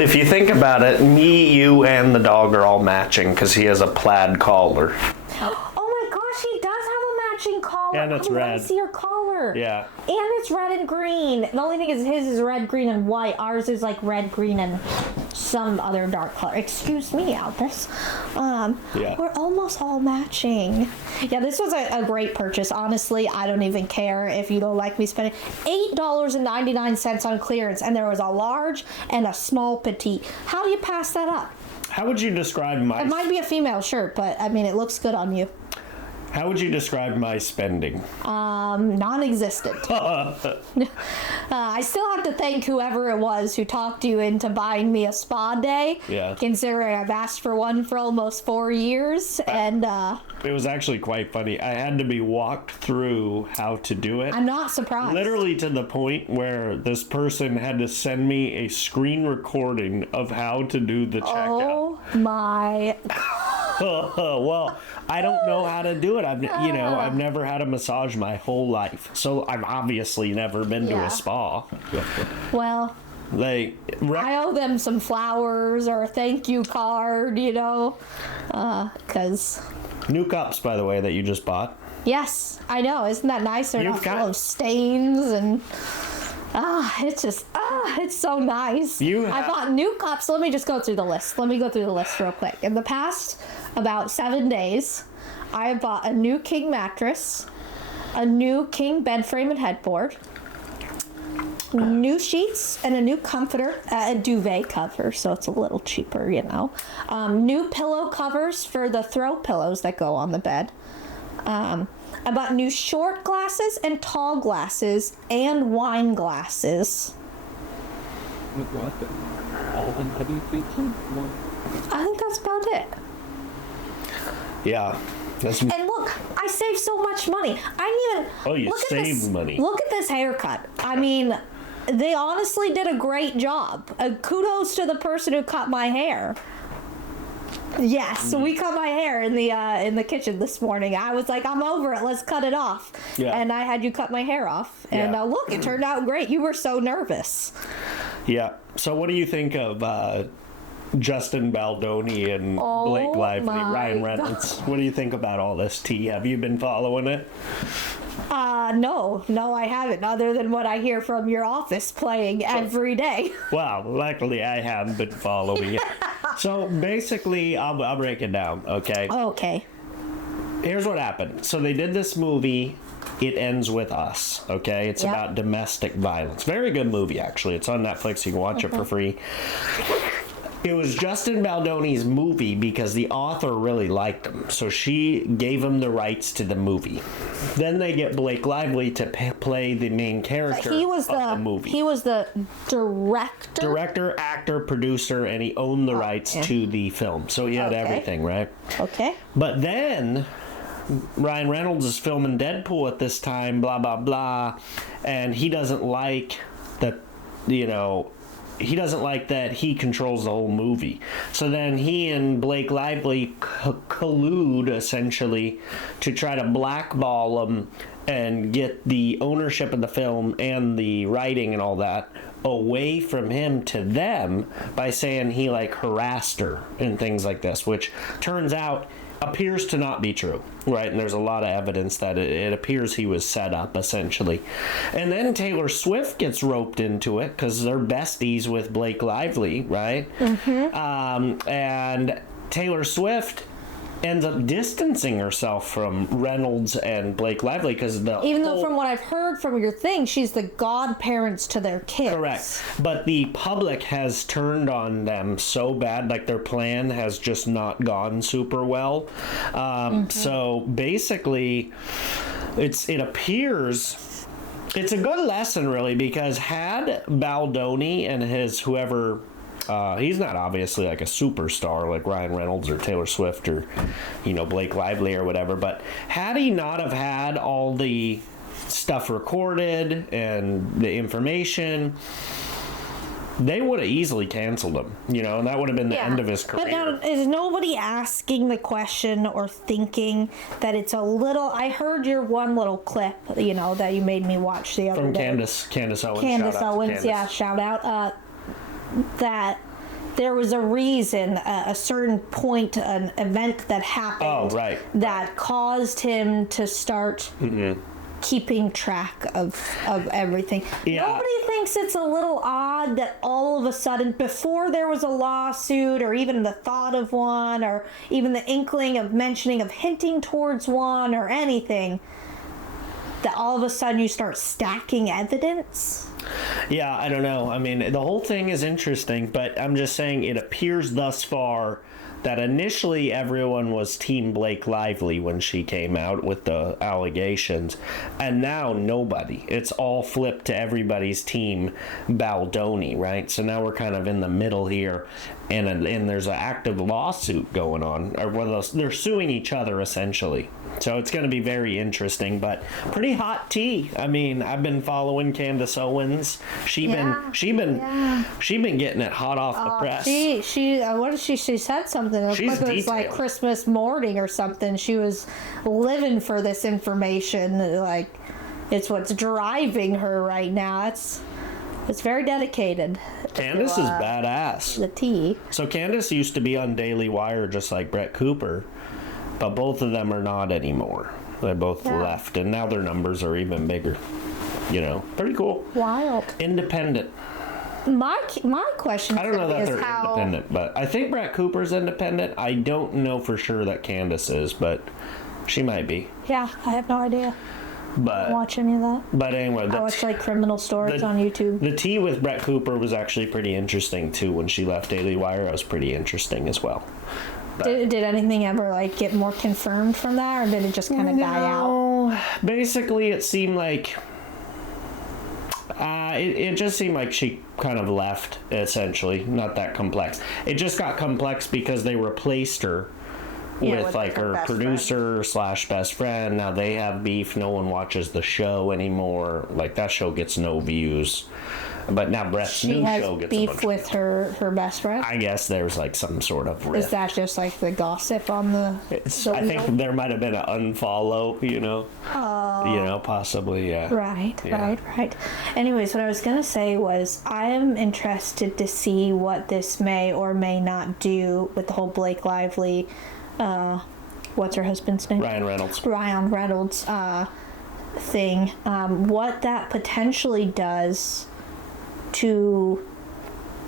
if you think about it, me, you, and the dog are all matching because he has a plaid collar. Oh my gosh, he does have a matching collar. And it's red. I see your collar. Yeah. And it's red and green. The only thing is his is red, green, and white. Ours is like red, green, and some other dark color. Excuse me, Albus. Yeah. We're almost all matching. Yeah, this was a great purchase. Honestly, I don't even care if you don't like me spending $8.99 on clearance, and there was a large and a small petite. How do you pass that up? How would you describe my... It might be a female shirt, but I mean, it looks good on you. How would you describe my spending? Non-existent. I still have to thank whoever it was who talked you into buying me a spa day. Yeah. Considering I've asked for one for almost 4 years, and it was actually quite funny. I had to be walked through how to do it. I'm not surprised. Literally to the point where this person had to send me a screen recording of how to do the checkout. Oh my. Well, I don't know how to do it. I've never had a massage my whole life, so I've obviously never been to a spa. Well, I owe them some flowers or a thank you card, because new cups, by the way, that you just bought. Yes, I know. Isn't that nice? They're not full of stains and. It's so nice. I bought new cups. Let me just go through the list. Let me go through the list real quick. In the past about 7 days, I bought a new king mattress, a new king bed frame and headboard, new sheets, and a new comforter, a duvet cover, so it's a little cheaper, new pillow covers for the throw pillows that go on the bed. I bought new short glasses and tall glasses and wine glasses. With what? All of them heavy featured? I think that's about it. Yeah. And look, I saved so much money. I didn't even... Oh, you saved money. Look at this haircut. I mean, they honestly did a great job. Kudos to the person who cut my hair. Yes, we cut my hair in the kitchen this morning. I was like, I'm over it. Let's cut it off. Yeah. And I had you cut my hair off. And look, it turned out great. You were so nervous. Yeah. So what do you think of Justin Baldoni and Blake Lively, Ryan Reynolds? What do you think about all this, T? Have you been following it? No, I haven't, other than what I hear from your office playing every day. Well, luckily I haven't been following it. So basically, I'll break it down, okay? Okay. Here's what happened. So they did this movie, It Ends With Us, okay? It's about domestic violence. Very good movie, actually. It's on Netflix. You can watch it for free. It was Justin Baldoni's movie because the author really liked him. So she gave him the rights to the movie. Then they get Blake Lively to play the main character of the movie. He was the director? Director, actor, producer, and he owned the rights to the film. So he had everything, right? Okay. But then Ryan Reynolds is filming Deadpool at this time, blah, blah, blah. And he doesn't like that, he doesn't like that he controls the whole movie. So then he and Blake Lively collude, essentially, to try to blackball him and get the ownership of the film and the writing and all that away from him to them by saying he, harassed her and things like this, which turns out appears to not be true, right? And there's a lot of evidence that it appears he was set up, essentially. And then Taylor Swift gets roped into it because they're besties with Blake Lively, right? Mm-hmm. And Taylor Swift ends up distancing herself from Reynolds and Blake Lively because even though from what I've heard from your thing, she's the godparents to their kids. Correct. But the public has turned on them so bad, their plan has just not gone super well. So basically, it appears it's a good lesson, really, because had Baldoni and his whoever... he's not obviously a superstar like Ryan Reynolds or Taylor Swift or, Blake Lively or whatever. But had he not have had all the stuff recorded and the information, they would have easily canceled him, and that would have been the end of his career. But now, is nobody asking the question or thinking that it's a little... I heard your one little clip, that you made me watch the other day. From Candace Owens. Candace Owens, shout out. That there was a reason, a certain point, an event that happened that caused him to start keeping track of everything. Yeah. Nobody thinks it's a little odd that all of a sudden, before there was a lawsuit or even the thought of one or even the inkling of mentioning of hinting towards one or anything, that all of a sudden you start stacking evidence? Yeah, I don't know. I mean, the whole thing is interesting, but I'm just saying it appears thus far that initially everyone was Team Blake Lively when she came out with the allegations, and now nobody. It's all flipped to everybody's Team Baldoni, right? So now we're kind of in the middle here, and there's an active lawsuit going on, or they're suing each other essentially. So it's going to be very interesting, but pretty hot tea. I mean, I've been following Candace Owens. She been getting it hot off the press. What did she said something. It was like Christmas morning or something. She was living for this information. Like, it's what's driving her right now. It's very dedicated. Candace is badass. The tea. So Candace used to be on Daily Wire just like Brett Cooper. But both of them are not anymore. They both left, and now their numbers are even bigger. You know, pretty cool. Wild. Independent. My question. I don't know that they're independent, but I think Brett Cooper's independent. I don't know for sure that Candace is, but she might be. Yeah, I have no idea. But I don't watch any of that. But anyway, I watch like criminal stories on YouTube. The tea with Brett Cooper was actually pretty interesting too. When she left Daily Wire, it was pretty interesting as well. Did anything ever like get more confirmed from that, or did it just kind of die out? Basically, it seemed like it just seemed like she kind of left. Essentially, not that complex. It just got complex because they replaced her with like her producer / best friend. Now they have beef. No one watches the show anymore. Like, that show gets no views. But now Brett's new show gets beef a bunch with her best friend. I guess there's like some sort of rift. Is that just like the gossip on the? I think there might have been an unfollow. You know. Oh. Possibly. Yeah. Right. Anyways, what I was gonna say was I am interested to see what this may or may not do with the whole Blake Lively. What's her husband's name? Ryan Reynolds. Thing. What that potentially does to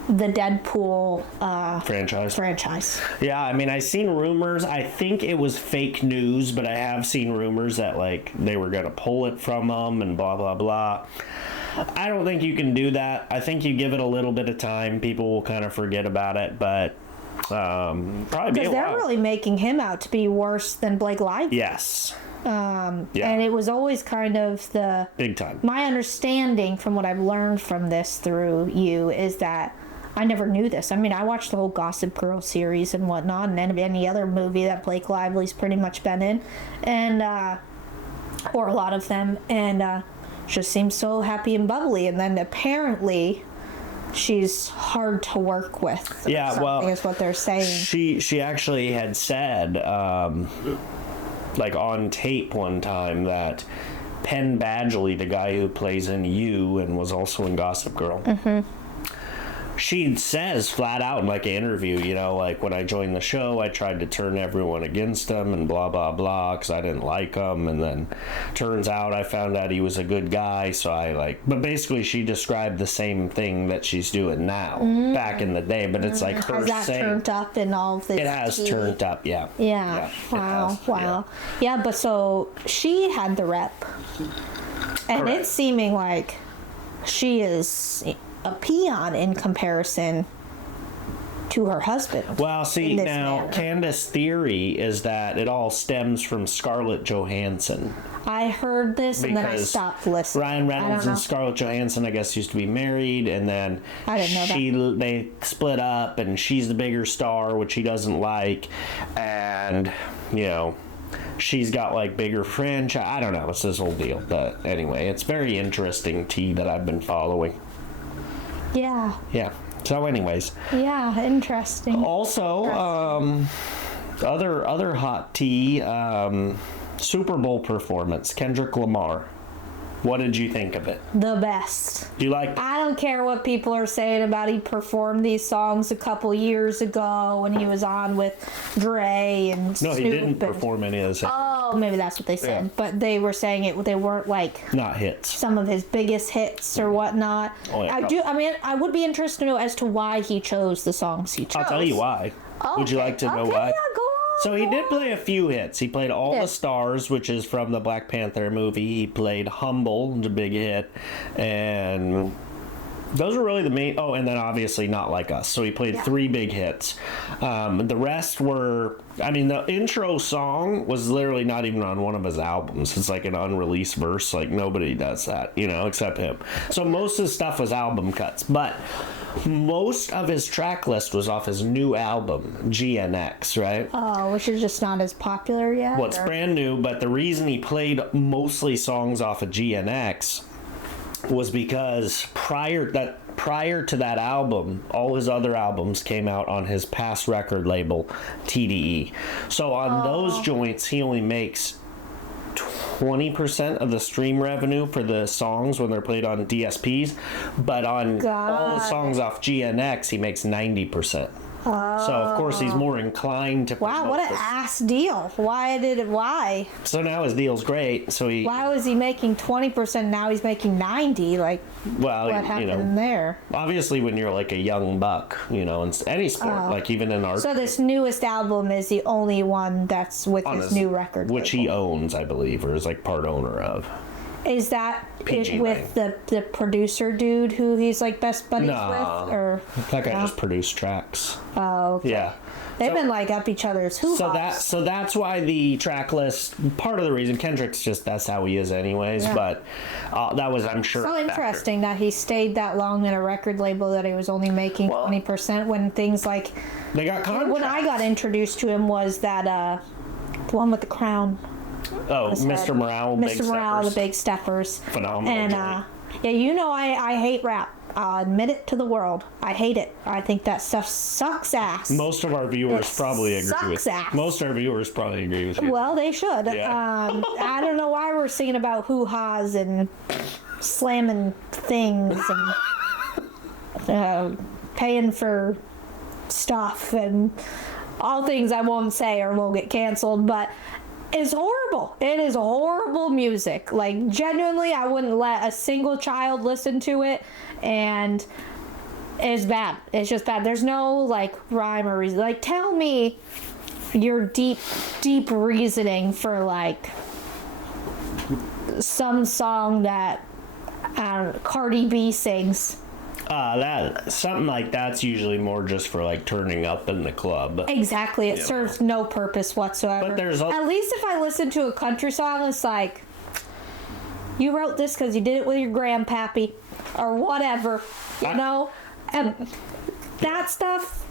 the Deadpool franchise. Yeah, I mean, I've seen rumors. I think it was fake news, but I have seen rumors that like they were going to pull it from them and blah blah blah. I don't think you can do that. I think you give it a little bit of time, people will kind of forget about it, but probably because they're really making him out to be worse than Blake Lively. Yes. And it was always kind of the big time. My understanding from what I've learned from this through you is that I never knew this. I mean, I watched the whole Gossip Girl series and whatnot, and any other movie that Blake Lively's pretty much been in, and or a lot of them, and just seems so happy and bubbly. And then apparently she's hard to work with. Yeah, well, is what they're saying. She actually had said. Like on tape one time that Penn Badgley, the guy who plays in You and was also in Gossip Girl, she says flat out in like an interview, like when I joined the show, I tried to turn everyone against him and blah, blah, blah, because I didn't like him. And then turns out I found out he was a good guy. So but basically she described the same thing that she's doing now back in the day. But it's like her Has that turned up in all of this? It has turned up, yeah. Yeah. Wow. Yeah, but so she had the rep. And it's seeming like she is a peon in comparison to her husband. Well, see, now, Candace's theory is that it all stems from Scarlett Johansson. I heard this and then I stopped listening. Ryan Reynolds and Scarlett Johansson, I guess, used to be married, and then I didn't know they split up, and she's the bigger star, which he doesn't like, and, she's got like bigger franchise. I don't know, it's this whole deal, but anyway, it's very interesting tea that I've been following. Yeah. So anyways. Yeah, interesting. Also, other hot tea, Super Bowl performance, Kendrick Lamar. What did you think of it? The best. Do you like? I don't care what people are saying about he performed these songs a couple years ago when he was on with Dre and No, Snoop. he didn't perform any of this. Oh, maybe that's what they said. Yeah. But they were saying they weren't like Not hits. some of his biggest hits or whatnot. Oh, yeah, I would be interested to know as to why he chose the songs he chose. I'll tell you why. Would you like to know why? Yeah, go on. So he did play a few hits. He played All Yeah. the Stars, which is from the Black Panther movie. He played Humble, the big hit. And those were really the main... Oh, and then obviously Not Like Us. So he played 3 big hits. The rest were... I mean, the intro song was literally not even on one of his albums. It's like an unreleased verse. Like, nobody does that, except him. So most of his stuff was album cuts. But most of his track list was off his new album, GNX, right? Oh, which is just not as popular yet? Well, it's brand new, but the reason he played mostly songs off of GNX was because prior to that album, all his other albums came out on his past record label, TDE. So on those joints, he only makes 20% of the stream revenue for the songs when they're played on DSPs, but on all the songs off GNX, he makes 90%. So of course he's more inclined to. Wow, what an ass deal! Why? So now his deal's great. So Why was he making 20%? Now he's making 90%. Like, well, what happened there? Obviously, when you're like a young buck, in any sport, like even in art. So this newest album is the only one that's with his new record, which label. he owns, I believe, or is like part owner of. Is that PG with the producer dude who he's like best buddies with, or that guy just produced tracks? Oh, okay. Yeah. They've been like up each other's hoo-haws. So that's why the track list. Part of the reason Kendrick's that's how he is, anyways. Yeah. But that was, I'm sure, So a factor. interesting that he stayed that long in a record label that he was only making 20% when things like They got contracts. when I got introduced to him was that the one with the crown. Oh, Mr. Morale, Mr. Morale, the Big Steppers. Phenomenal. And I hate rap. I'll admit it to the world. I hate it. I think that stuff sucks ass. Most of our viewers probably agree with sucks ass. Most of our viewers probably agree with you. Well, they should. Yeah. I don't know why we're singing about hoo-haws and slamming things and paying for stuff and all things I won't say or will get canceled, but it's horrible. It is horrible music. Like, genuinely, I wouldn't let a single child listen to it, and it's bad. It's just bad. There's no, like, rhyme or reason. Like, tell me your deep reasoning for, like, some song that, I don't know, Cardi B sings. That something like that's usually more just for like turning up in the club. Exactly. It serves no purpose whatsoever. But there's at least if I listen to a country song, it's like, you wrote this because you did it with your grandpappy or whatever, and that stuff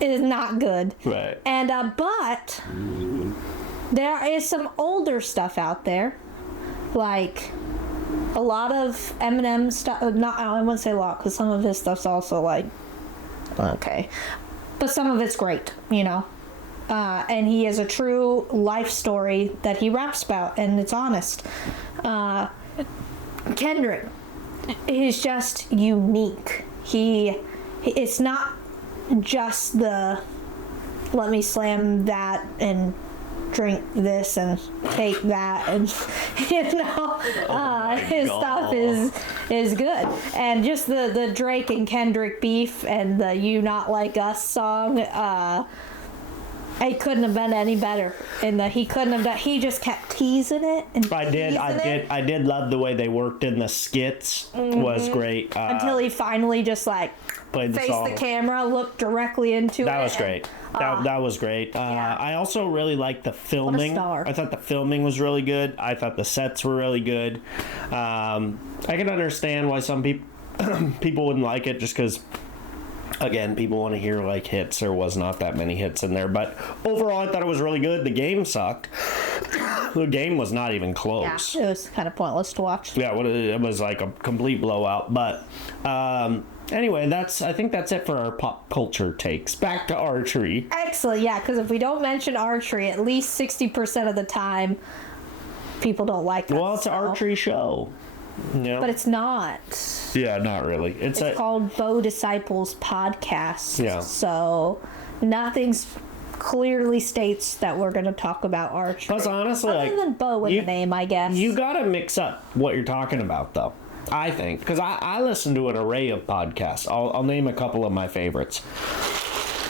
is not good. Right. And but there is some older stuff out there, like a lot of Eminem stuff. I wouldn't say a lot because some of his stuff's also like okay, but some of it's great, and he has a true life story that he raps about, and it's honest. Kendrick is just unique. It's not just the let me slam that and drink this and take that, and his stuff is good. And just the Drake and Kendrick beef and the "You Not Like Us" song, it couldn't have been any better. And he couldn't have done. He just kept teasing it. And I did love the way they worked in the skits. Was great until he finally just like played the faced song. the camera, looked directly into it. That was great. That was great. Yeah. I also really liked the filming. What a star. I thought the filming was really good. I thought the sets were really good. I can understand why some people wouldn't like it, just because, again, people want to hear like hits. There was not that many hits in there, but overall, I thought it was really good. The game sucked. The game was not even close. Yeah, it was kind of pointless to watch. Yeah, it was like a complete blowout. But anyway, I think that's it for our pop culture takes. Back to archery. Excellent, yeah, because if we don't mention archery, at least 60% of the time, people don't like that. Well, it's an archery show. Yeah. But it's not. Yeah, not really. It's called Bow Disciples Podcast. Yeah. So nothing's clearly states that we're going to talk about archery. Plus, honestly, other than bow in the name, I guess. You gotta mix up what you're talking about, though. I think, because I listen to an array of podcasts. I'll name a couple of my favorites.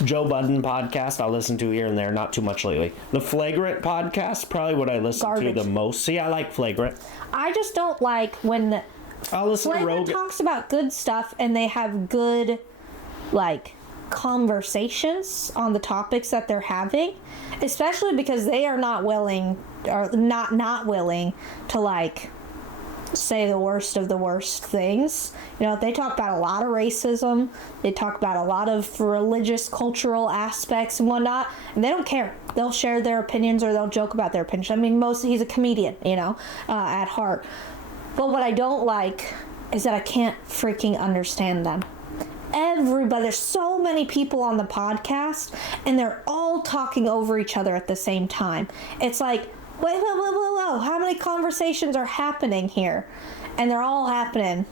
Joe Budden podcast, I'll listen to here and there, not too much lately. The Flagrant podcast, probably what I listen to the most. See, I like Flagrant. I just don't like when I'll listen to Flagrant talks about good stuff and they have good, like, conversations on the topics that they're having, especially because they are not willing, or not willing to, like, say the worst of the worst things. You know, they talk about a lot of racism, they talk about a lot of religious, cultural aspects and whatnot, and they don't care. They'll share their opinions or they'll joke about their opinions. I mean, he's a comedian, you know, at heart. But what I don't like is that I can't freaking understand them. Everybody, there's so many people on the podcast and they're all talking over each other at the same time. It's like, whoa, how many conversations are happening here? And they're all happening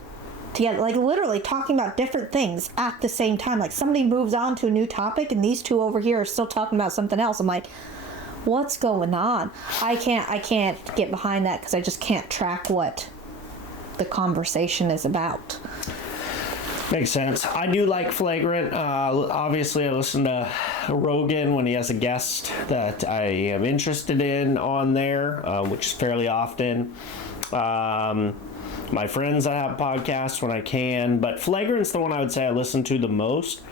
together, like literally talking about different things at the same time. Like somebody moves on to a new topic and these two over here are still talking about something else. I'm like, what's going on? I can't get behind that because I just can't track what the conversation is about. Makes sense. I do like Flagrant. Obviously, I listen to Rogan when he has a guest that I am interested in on there, which is fairly often. My friends, I have podcasts when I can, but Flagrant's the one I would say I listen to the most.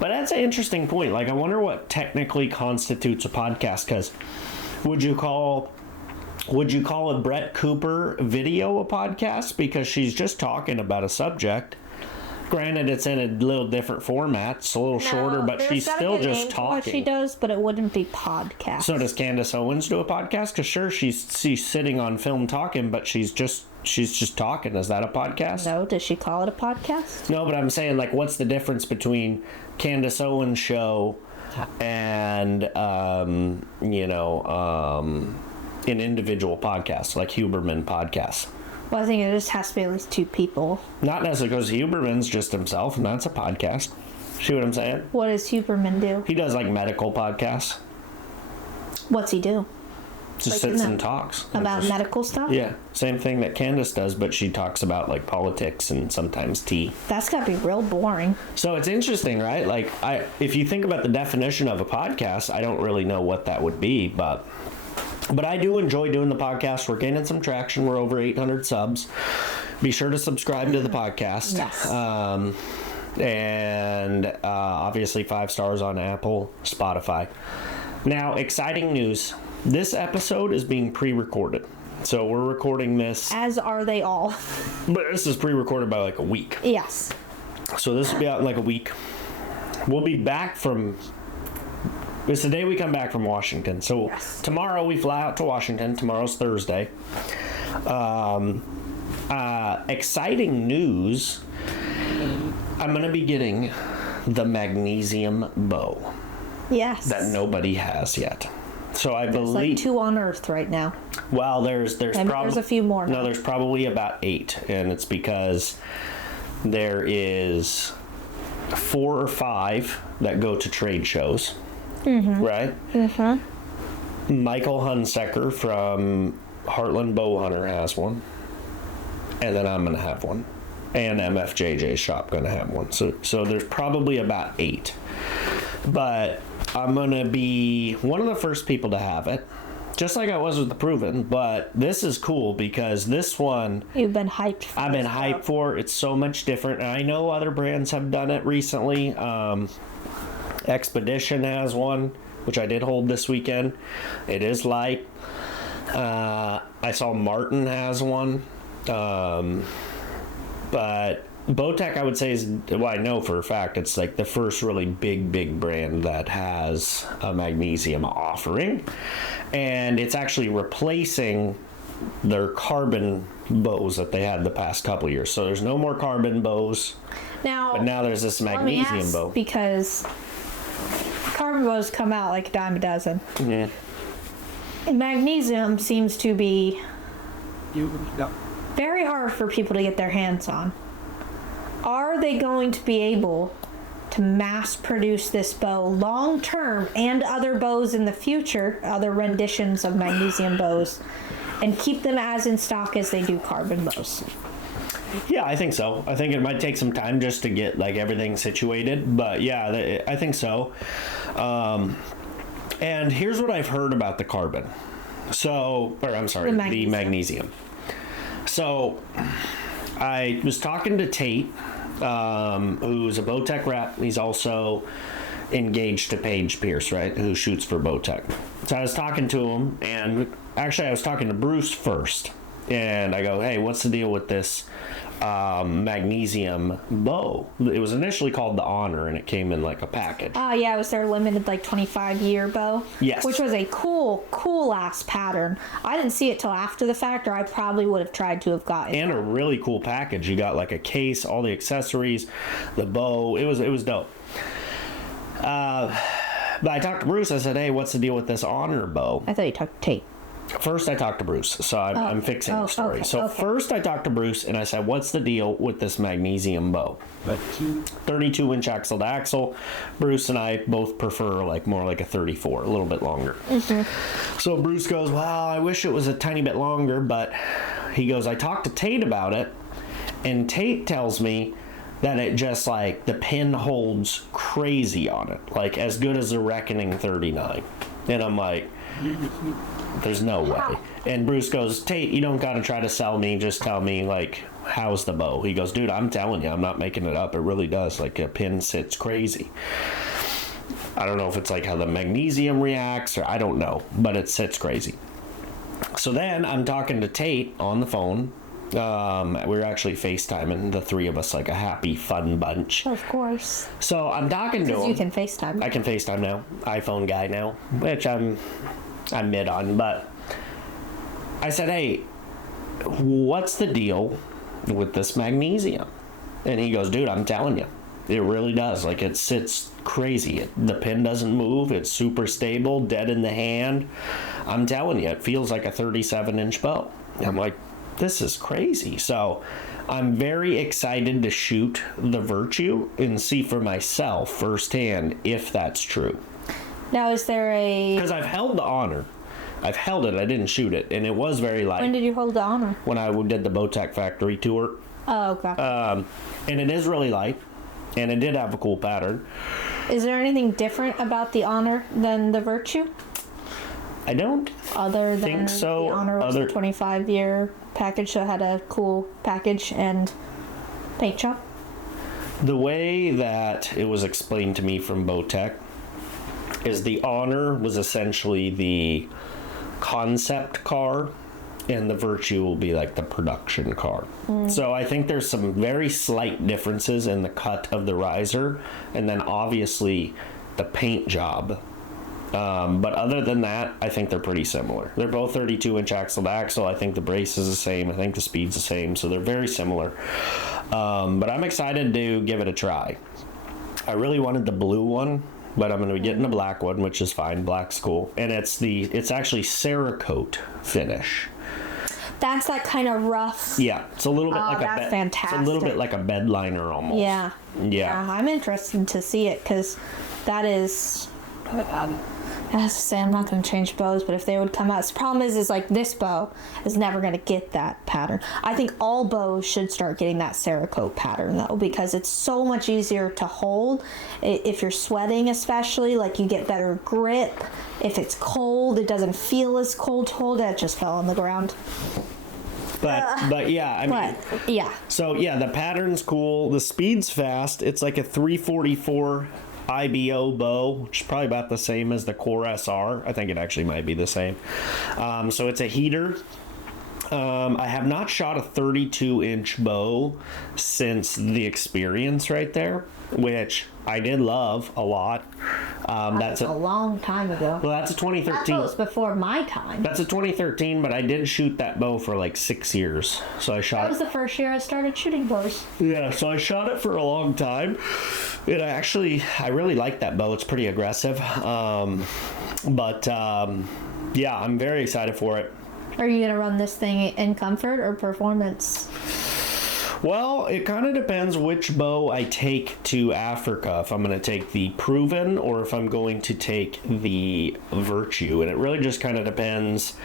But that's an interesting point. Like, I wonder what technically constitutes a podcast, because would you call a Brett Cooper video a podcast because she's just talking about a subject? Granted, it's in a little different format. It's a little shorter, but she's still just talking. What she does, but it wouldn't be podcast. So does Candace Owens do a podcast? Because sure, she's sitting on film talking, but she's just talking. Is that a podcast? No. Does she call it a podcast? No, but I'm saying, like, what's the difference between Candace Owens' show and an individual podcast like Huberman podcasts? Well, I think it just has to be at least two people. Not necessarily, because Huberman's just himself, and that's a podcast. See what I'm saying? What does Huberman do? He does, like, medical podcasts. What's he do? Just sits and talks. About medical stuff? Yeah. Same thing that Candace does, but she talks about, like, politics and sometimes tea. That's got to be real boring. So it's interesting, right? Like, if you think about the definition of a podcast, I don't really know what that would be, but I do enjoy doing the podcast. We're gaining some traction. We're over 800 subs. Be sure to subscribe to the podcast. Yes. And obviously 5 stars on Apple, Spotify. Now, exciting news. This episode is being pre-recorded. So we're recording this. As are they all. But this is pre-recorded by like a week. Yes. So this will be out in like a week. We'll be back from... It's the day we come back from Washington. So tomorrow we fly out to Washington. Tomorrow's Thursday. Exciting news. I'm going to be getting the magnesium bow. Yes. That nobody has yet. So I believe... There's like 2 on Earth right now. Well, there's probably... There's a few more now. No, there's probably about 8. And it's because there is 4 or 5 that go to trade shows. Mm-hmm. Right? Mm-hmm. Michael Hunsaker from Heartland Bowhunter has one. And then I'm going to have one. And MFJJ's shop going to have one. So there's probably about 8. But I'm going to be one of the first people to have it. Just like I was with the Proven. But this is cool because this one... You've been hyped for. I've been hyped for. It's so much different. And I know other brands have done it recently. Expedition has one, which I did hold this weekend. It is light. I saw Martin has one. But Bowtech, I would say, is, well, I know for a fact, it's like the first really big brand that has a magnesium offering. And it's actually replacing their carbon bows that they had the past couple years. So there's no more carbon bows. But now there's this magnesium bow. Because carbon bows come out like a dime a dozen. Yeah. And magnesium seems to be... very hard for people to get their hands on. Are they going to be able to mass produce this bow long term and other bows in the future, other renditions of magnesium bows, and keep them as in stock as they do carbon bows? Yeah, I think so. I think it might take some time just to get like everything situated, but yeah, I think so. And here's what I've heard about the carbon. The magnesium. So I was talking to Tate, who's a Bowtech rep. He's also engaged to Paige Pierce, right, who shoots for Bowtech. So I was talking to him, and actually I was talking to Bruce first. And I go, hey, what's the deal with this magnesium bow? It was initially called the Honor, and it came in like a package. Oh, yeah, it was their limited, like, 25-year bow. Yes. Which was a cool-ass pattern. I didn't see it till after the fact, or I probably would have tried to have gotten it. And a really cool package. You got, like, a case, all the accessories, the bow. It was dope. But I talked to Bruce. I said, hey, what's the deal with this Honor bow? I thought you talked to Tate. First, I talked to Bruce, so I'm fixing the story. Okay. First, I talked to Bruce, and I said, what's the deal with this magnesium bow? 32-inch axle to axle. Bruce and I both prefer more like a 34, a little bit longer. Mm-hmm. So Bruce goes, well, I wish it was a tiny bit longer, but he goes, I talked to Tate about it, and Tate tells me that it just, the pin holds crazy on it, as good as a Reckoning 39. And I'm like, there's no way. And Bruce goes, Tate, you don't gotta try to sell me, just tell me how's the bow? He goes, dude, I'm telling you, I'm not making it up, it really does. A pin sits crazy. I don't know if it's how the magnesium reacts, or I don't know, but it sits crazy. So then I'm talking to Tate on the phone. We were actually FaceTiming, the three of us, a happy, fun bunch. Of course. So I'm talking to him. You can FaceTime. I can FaceTime now. iPhone guy now, which I'm mid on. But I said, hey, what's the deal with this magnesium? And he goes, dude, I'm telling you, it really does. It sits crazy. The pin doesn't move. It's super stable, dead in the hand. I'm telling you, it feels like a 37-inch bow. I'm like, this is crazy. So I'm very excited to shoot the Virtue and see for myself firsthand if that's true. Now, is there a... Because I've held the Honor. I've held it. I didn't shoot it. And it was very light. When did you hold the Honor? When I did the Bowtech factory tour. Oh, okay. And it is really light. And it did have a cool pattern. Is there anything different about the Honor than the Virtue? I don't Other than think so. The Honor was a 25-year package, so it had a cool package and paint job. The way that it was explained to me from Bowtech is the Honor was essentially the concept car, and the Virtue will be the production car. So I think there's some very slight differences in the cut of the riser, and then obviously the paint job. But other than that, I think they're pretty similar. They're both 32-inch axle to axle. I think the brace is the same. I think the speed's the same. So they're very similar. But I'm excited to give it a try. I really wanted the blue one, but I'm going to be getting the black one, which is fine. Black's cool. And it's actually Cerakote finish. That's that kind of rough. Yeah, it's a little bit fantastic. It's a little bit like a bed liner almost. Yeah. I'm interested to see it because that is... I have to say, I'm not going to change bows, but if they would come out, the problem is this bow is never going to get that pattern. I think all bows should start getting that Cerakote pattern, though, because it's so much easier to hold. If you're sweating, especially, you get better grip. If it's cold, it doesn't feel as cold to hold. That just fell on the ground. But yeah, I mean, yeah. So yeah, the pattern's cool. The speed's fast. It's a 344 IBO bow, which is probably about the same as the Core SR. I think it actually might be the same. So it's a heater. I have not shot a 32-inch bow since the experience right there, which I did love a lot. That's a long time ago. Well, that's a 2013. That was before my time. That's a 2013, but I did shoot that bow for 6 years. So I shot. That was the first year I started shooting bows. Yeah, so I shot it for a long time. And I really like that bow. It's pretty aggressive. Yeah, I'm very excited for it. Are you going to run this thing in comfort or performance? Well, it kind of depends which bow I take to Africa. If I'm going to take the Proven or if I'm going to take the Virtue. And it really just kind of depends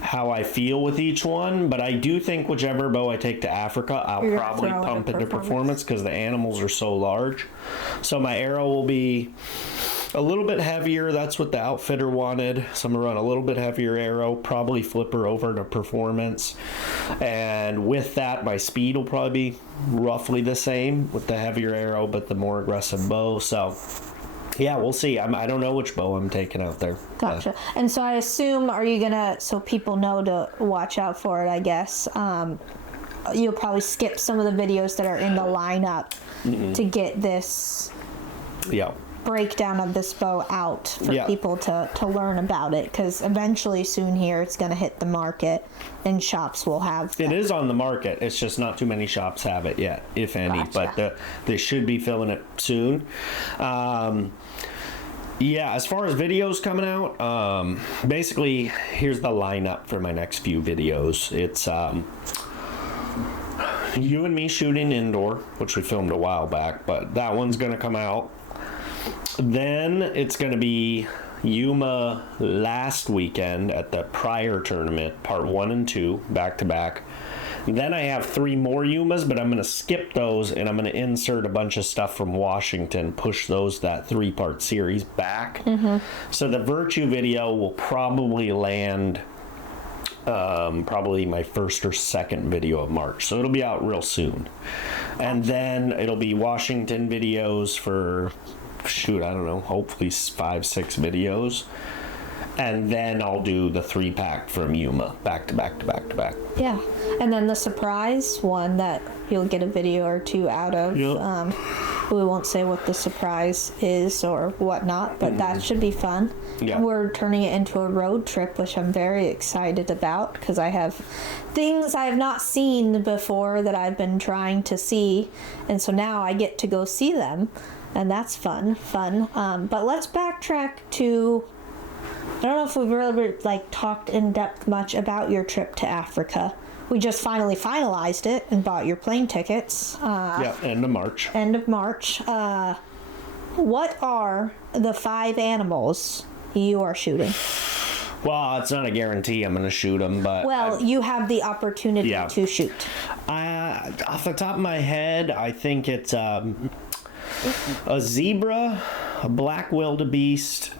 how I feel with each one. But I do think whichever bow I take to Africa, I'll probably pump into performance because the animals are so large. So my arrow will be a little bit heavier. That's what the outfitter wanted. So I'm going to run a little bit heavier arrow, probably flip her over to performance. And with that, my speed will probably be roughly the same with the heavier arrow, but the more aggressive bow. So yeah, we'll see. I don't know which bow I'm taking out there. Gotcha. And so I assume, are you going to, so people know to watch out for it, I guess, you'll probably skip some of the videos that are in the lineup to get this breakdown of this bow out for people to learn about it, because eventually soon here it's going to hit the market and shops will have them. It is on the market. It's just not too many shops have it yet, if any. Gotcha. But they should be filling it soon. Yeah, as far as videos coming out, basically here's the lineup for my next few videos. It's you and me shooting indoor, which we filmed a while back, but that one's going to come out. Then it's going to be Yuma last weekend at the prior tournament, part 1 and 2, back to back. Then I have 3 more Yumas, but I'm going to skip those and I'm going to insert a bunch of stuff from Washington, push that 3-part series back. So the Virtue video will probably land probably my first or second video of March. So it'll be out real soon. And then it'll be Washington videos for, I don't know, hopefully 5-6 videos. And then I'll do the 3-pack from Yuma, back to back to back to back. Yeah. And then the surprise one that you'll get a video or 2 out of. Yep. We won't say what the surprise is or whatnot, but that should be fun. Yeah. We're turning it into a road trip, which I'm very excited about because I have things I have not seen before that I've been trying to see. And so now I get to go see them. And that's fun. But let's backtrack to, I don't know if we've really talked in depth much about your trip to Africa. We just finally finalized it and bought your plane tickets. End of March. What are the 5 animals you are shooting? Well, it's not a guarantee I'm going to shoot them, but... you have the opportunity to shoot. Off the top of my head, I think it's a zebra, a black wildebeest,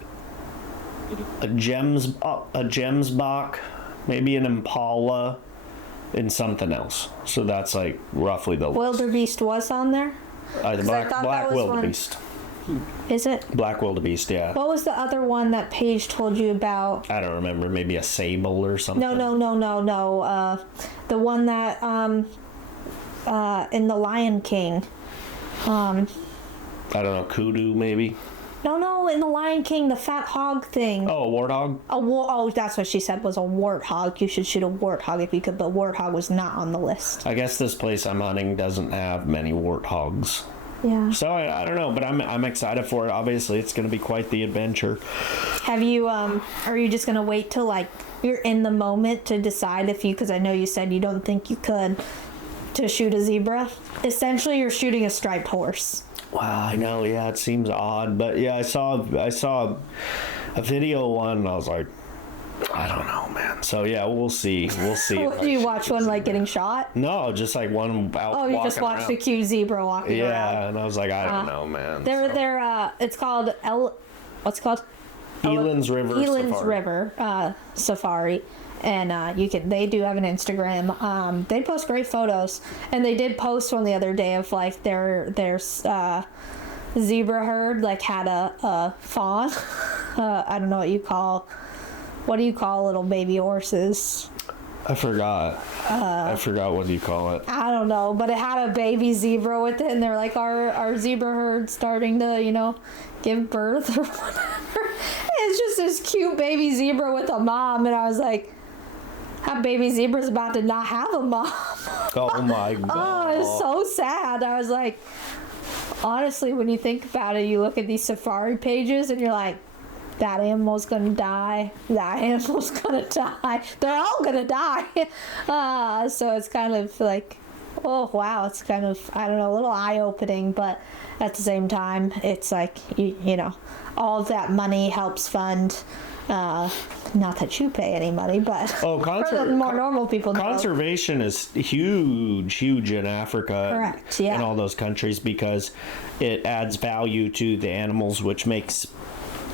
a gemsbok, maybe an impala, and something else. So that's roughly the list. Wildebeest was on there? The black wildebeest. Is it? Black wildebeest, yeah. What was the other one that Paige told you about? I don't remember. Maybe a sable or something. No. The one that in The Lion King. I don't know. Kudu, maybe. No, in The Lion King, the fat hog thing. Oh, a warthog? Oh, that's what she said was a warthog. You should shoot a warthog if you could, but warthog was not on the list. I guess this place I'm hunting doesn't have many warthogs. Yeah. So I don't know, but I'm excited for it. Obviously, it's going to be quite the adventure. Have you, are you just going to wait till you're in the moment to decide because I know you said you don't think you could, to shoot a zebra? Essentially, you're shooting a striped horse. Wow, I know. Yeah, it seems odd, but yeah, I saw a video one, and I was like, I don't know, man. So yeah, we'll see. Do you watch one getting shot? No, just one out. Oh, you just watched the cute zebra walking around. Yeah, and I was like, I don't know, man. They're it's called what's it called? Eland's River Safari. And they do have an Instagram. They post great photos, and they did post one the other day of their zebra herd had a fawn. I don't know what do you call little baby horses? I forgot. What do you call it? I don't know, but it had a baby zebra with it, and they're our zebra herd starting to give birth or whatever. It's just this cute baby zebra with a mom, and I was like, that baby zebra's about to not have a mom. Oh my god. Oh, it's so sad. I was like, honestly, when you think about it, you look at these safari pages and you're like, that animal's gonna die, that animal's gonna die, they're all gonna die. So it's kind of like, oh wow, it's kind of, I don't know, a little eye-opening, but at the same time, it's like, you know, all of that money helps fund, not that you pay any money, but for the more normal people. Conservation is huge in Africa. Correct, yeah. And all those countries, because it adds value to the animals, which makes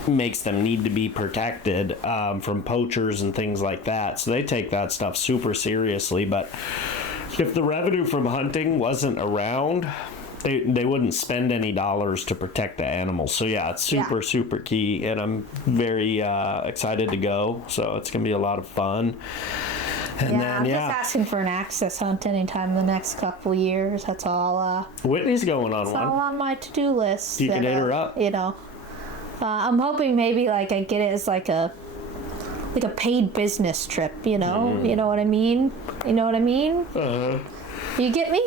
them need to be protected from poachers and things like that. So they take that stuff super seriously. But if the revenue from hunting wasn't around, they wouldn't spend any dollars to protect the animals. So yeah, it's super key, and I'm very excited to go. So it's gonna be a lot of fun. And I'm just asking for an access hunt anytime in the next couple years. That's all. Whitney's going on one. It's all on my to-do list. You can hit her up. You know, I'm hoping maybe like I get it as like a paid business trip. You know, you know what I mean. You know what I mean. You get me?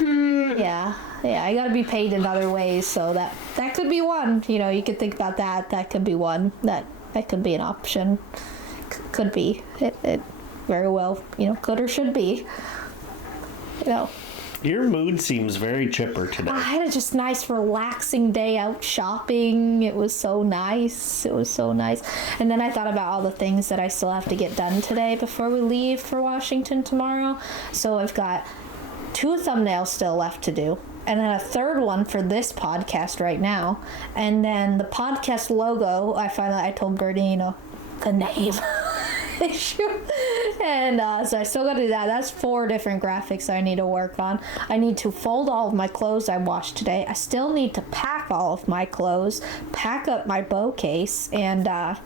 Yeah, I gotta be paid in other ways, so that could be one. You know, you could think about that. That could be one. That could be an option. Could be. It very well, you know, could or should be. You know. Your mood seems very chipper today. I had a just nice, relaxing day out shopping. It was so nice. And then I thought about all the things that I still have to get done today before we leave for Washington tomorrow. So I've got 2 thumbnails still left to do, and then a 3rd one for this podcast right now, and then the podcast logo. I told Bertie, you know, the name issue, and so I still got to do that. That's 4 different graphics I need to work on. I need to fold all of my clothes I washed today. I still need to pack all of my clothes, pack up my bow case, and I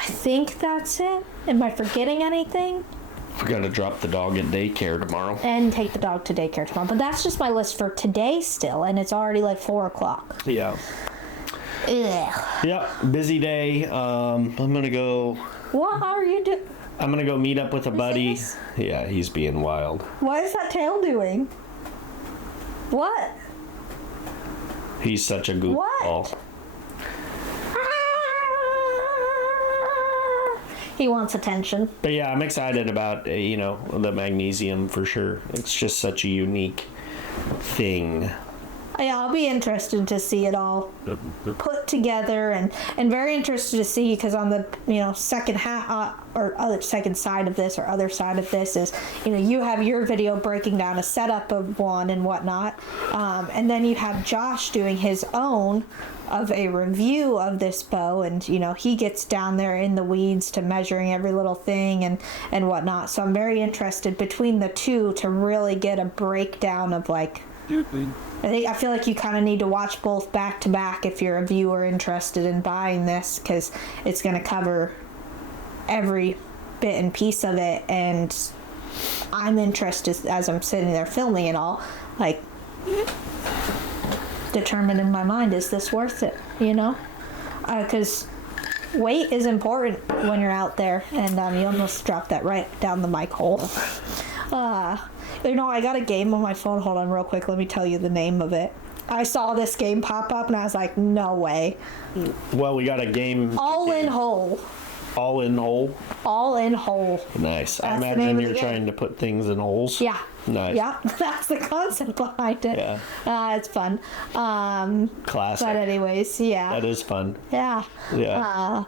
think that's it. Am I forgetting anything? We got to drop the dog at daycare tomorrow. And take the dog to daycare tomorrow. But that's just my list for today still, and it's already like 4 o'clock. Yeah. Ugh. Yeah, busy day. I'm going to go... What are you doing? I'm going to go meet up with a buddy. Yeah, he's being wild. What is that tail doing? What? He's such a goofball. What? He wants attention. But yeah, I'm excited about, you know, the magnesium for sure. It's just such a unique thing. Yeah, I'll be interested to see it all put together, and very interested to see, because on the, you know, second side of this, or other side of this is, you know, you have your video breaking down a setup of one and whatnot, and then you have Josh doing his own of a review of this bow, and you know, he gets down there in the weeds to measuring every little thing and whatnot. So I'm very interested between the two to really get a breakdown of like, I feel like you kind of need to watch both back to back if you're a viewer interested in buying this, because it's going to cover every bit and piece of it, and I'm interested as I'm sitting there filming it all, like determine in my mind, is this worth it, you know? Because weight is important when you're out there, and you almost dropped that right down the mic hole. You know, I got a game on my phone. Hold on real quick. Let me tell you the name of it. I saw this game pop up, and I was like, no way. Well, we got a game. All in Whole. All in Whole? All in Whole. Nice. That's I imagine you're trying to put things in holes. Yeah. Nice. Yeah, that's the concept behind it. Yeah. It's fun. Classic. But anyways, yeah. That is fun. Yeah. Yeah.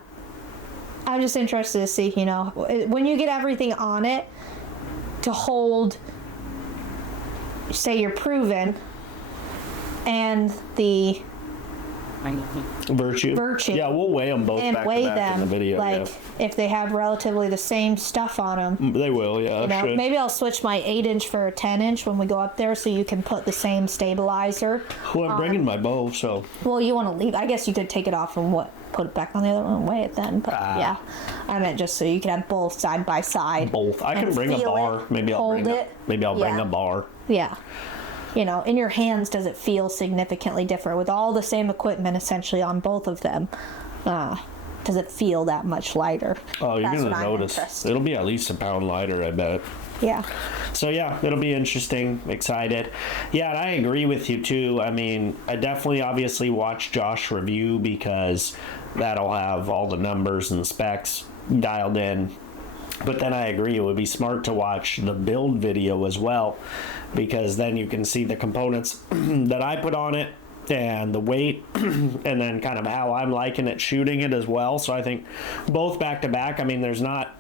I'm just interested to see, you know, when you get everything on it to hold, say you're proven, and the Virtue. Yeah, we'll weigh them both and back weigh to back them in the video. like if they have relatively the same stuff on them. They will, yeah. You know, maybe I'll switch my 8-inch for a 10-inch when we go up there, so you can put the same stabilizer. Well, I'm bringing my bow, so. Well, you want to leave? I guess you could take it off and put it back on the other one and weigh it then. But yeah, I meant just so you can have both side by side. Both. I can bring a bar. Maybe I'll bring a bar. Yeah. You know, in your hands, does it feel significantly different with all the same equipment essentially on both of them? Does it feel that much lighter? Oh, you're going to notice. It'll be at least a pound lighter, I bet. Yeah. So yeah, it'll be interesting. Excited. Yeah, and I agree with you too. I mean, I definitely obviously watch Josh review because that'll have all the numbers and specs dialed in. But then I agree, it would be smart to watch the build video as well, because then you can see the components that I put on it and the weight and then kind of how I'm liking it shooting it as well. So I think both back to back. I mean, there's not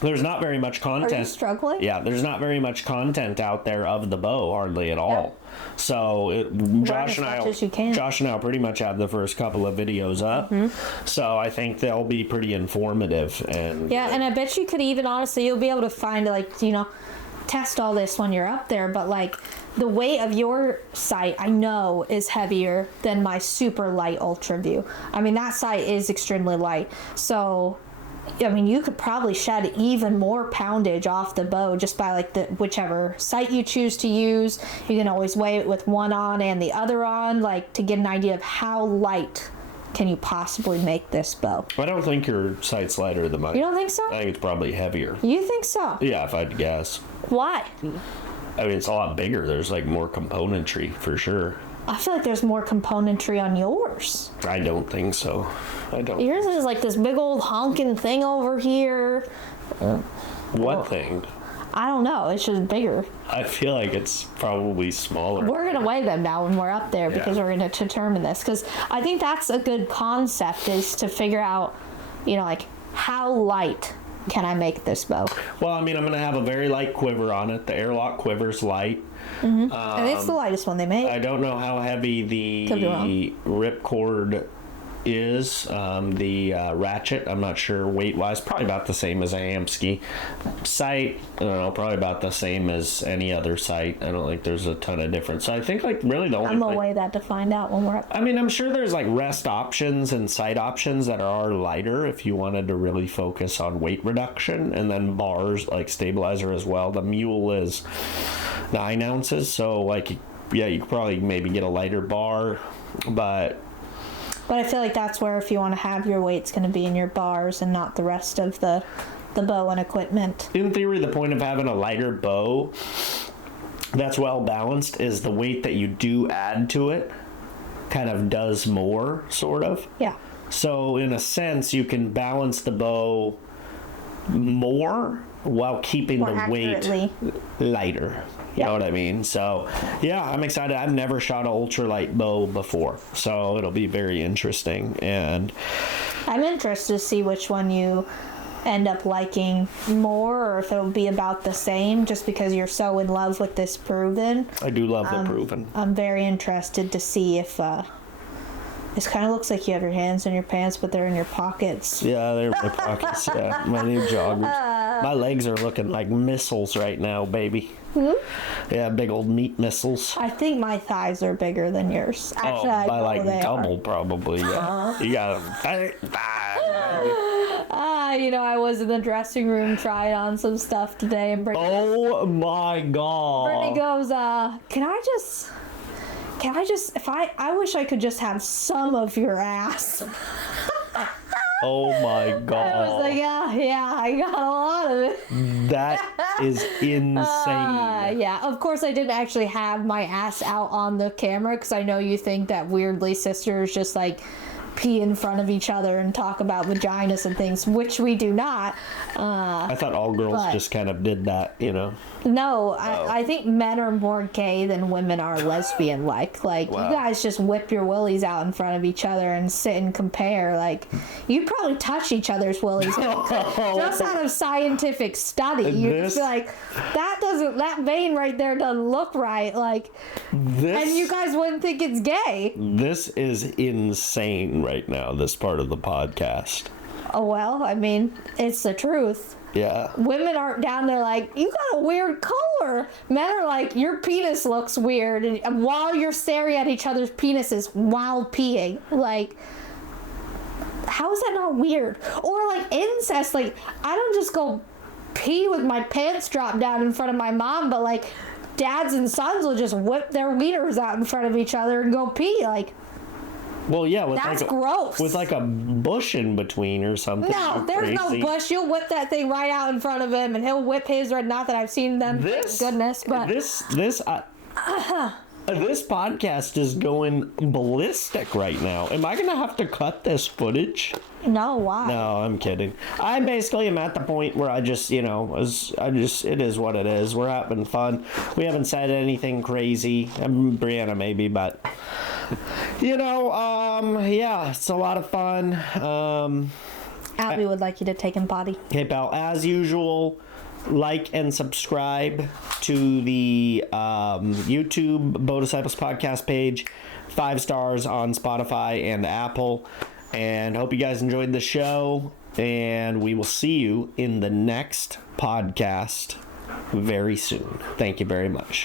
very much content. Are you struggling? Yeah, there's not very much content out there of the bow, hardly at all. So Josh and I pretty much have the first couple of videos up. So I think they'll be pretty informative. And and I bet you could even honestly, you'll be able to find test all this when you're up there. But like the weight of your sight, I know is heavier than my super light Ultra View. I mean, that sight is extremely light. So I mean, you could probably shed even more poundage off the bow just by like whichever sight you choose to use. You can always weigh it with one on and the other on, like to get an idea of how light can you possibly make this bow. I don't think your sight's lighter than mine. You don't think so? I think it's probably heavier. You think so? Yeah, if I'd guess. Why? I mean, it's a lot bigger. There's like more componentry for sure. I feel like there's more componentry on yours. I don't think so. I don't. Yours is like this big old honking thing over here. What thing? I don't know. It's just bigger. I feel like it's probably smaller. We're going to weigh them now when we're up there because we're going to determine this. Because I think that's a good concept, is to figure out, like how light can I make this bow? Well, I mean, I'm going to have a very light quiver on it. The airlock quiver's light. And it's the lightest one they make. I don't know how heavy the ripcord is. The ratchet, I'm not sure weight-wise. Probably about the same as a Hamsky. Sight, I don't know, probably about the same as any other sight. I don't think there's a ton of difference. So I think like really the only... I'm going to weigh that to find out when we're up. I mean, I'm sure there's like rest options and sight options that are lighter if you wanted to really focus on weight reduction, and then bars like stabilizer as well. The mule is 9 ounces, so like you could probably maybe get a lighter bar, but I feel like that's where, if you want to have your weight's going to be in your bars and not the rest of the bow and equipment. In theory, the point of having a lighter bow that's well balanced is the weight that you do add to it kind of does more, sort of. Yeah. So in a sense, you can balance the bow more while keeping more the accurately. Weight lighter. You know what I mean? So, yeah, I'm excited. I've never shot an ultralight bow before, so it'll be very interesting. And I'm interested to see which one you end up liking more, or if it'll be about the same, just because you're so in love with this Proven. I do love the Proven. I'm very interested to see if this kind of looks like you have your hands in your pants, but they're in your pockets. Yeah, they're in my pockets. Yeah, my new joggers. My legs are looking like missiles right now, baby. Yeah, big old meat missiles. I think my thighs are bigger than yours. Actually, I by know like they double are. Probably. Yeah. You got I was in the dressing room trying on some stuff today, and Brittany, oh my god. Brittany goes, can I just, I wish I could just have some of your ass. Oh my god. I was like, yeah, I got a lot of it. That is insane. Yeah, of course I didn't actually have my ass out on the camera, because I know you think that weirdly sisters just like pee in front of each other and talk about vaginas and things, which we do not. I thought all girls just kind of did that, No, I think men are more gay than women are lesbian. Like wow. You guys just whip your willies out in front of each other and sit and compare. Like, you probably touch each other's willies. Just out of scientific study. You'd just be like, that vein right there doesn't look right. Like, and you guys wouldn't think it's gay. This is insane right now, this part of the podcast. Oh, well, I mean, it's the truth. Yeah. Women aren't down there like, you got a weird color. Men are like, your penis looks weird. And while you're staring at each other's penises while peeing. Like, how is that not weird? Or like incest. Like, I don't just go pee with my pants dropped down in front of my mom, but like, dads and sons will just whip their wieners out in front of each other and go pee. Like, Well, yeah, with That's like gross. with like a bush in between or something. No, there's no bush. You'll whip that thing right out in front of him, and he'll whip his. Or not that I've seen them. Thank goodness, but this podcast is going ballistic right now. Am I gonna have to cut this footage? No, why? No, I'm kidding. I basically am at the point where I just, it is what it is. We're having fun. We haven't said anything crazy. Brianna maybe, but yeah, it's a lot of fun. Abby would like you to take him potty. Hey, pal, as usual, like and subscribe to the YouTube Bow Disciples podcast page. 5 stars on Spotify and Apple. And hope you guys enjoyed the show. And we will see you in the next podcast very soon. Thank you very much.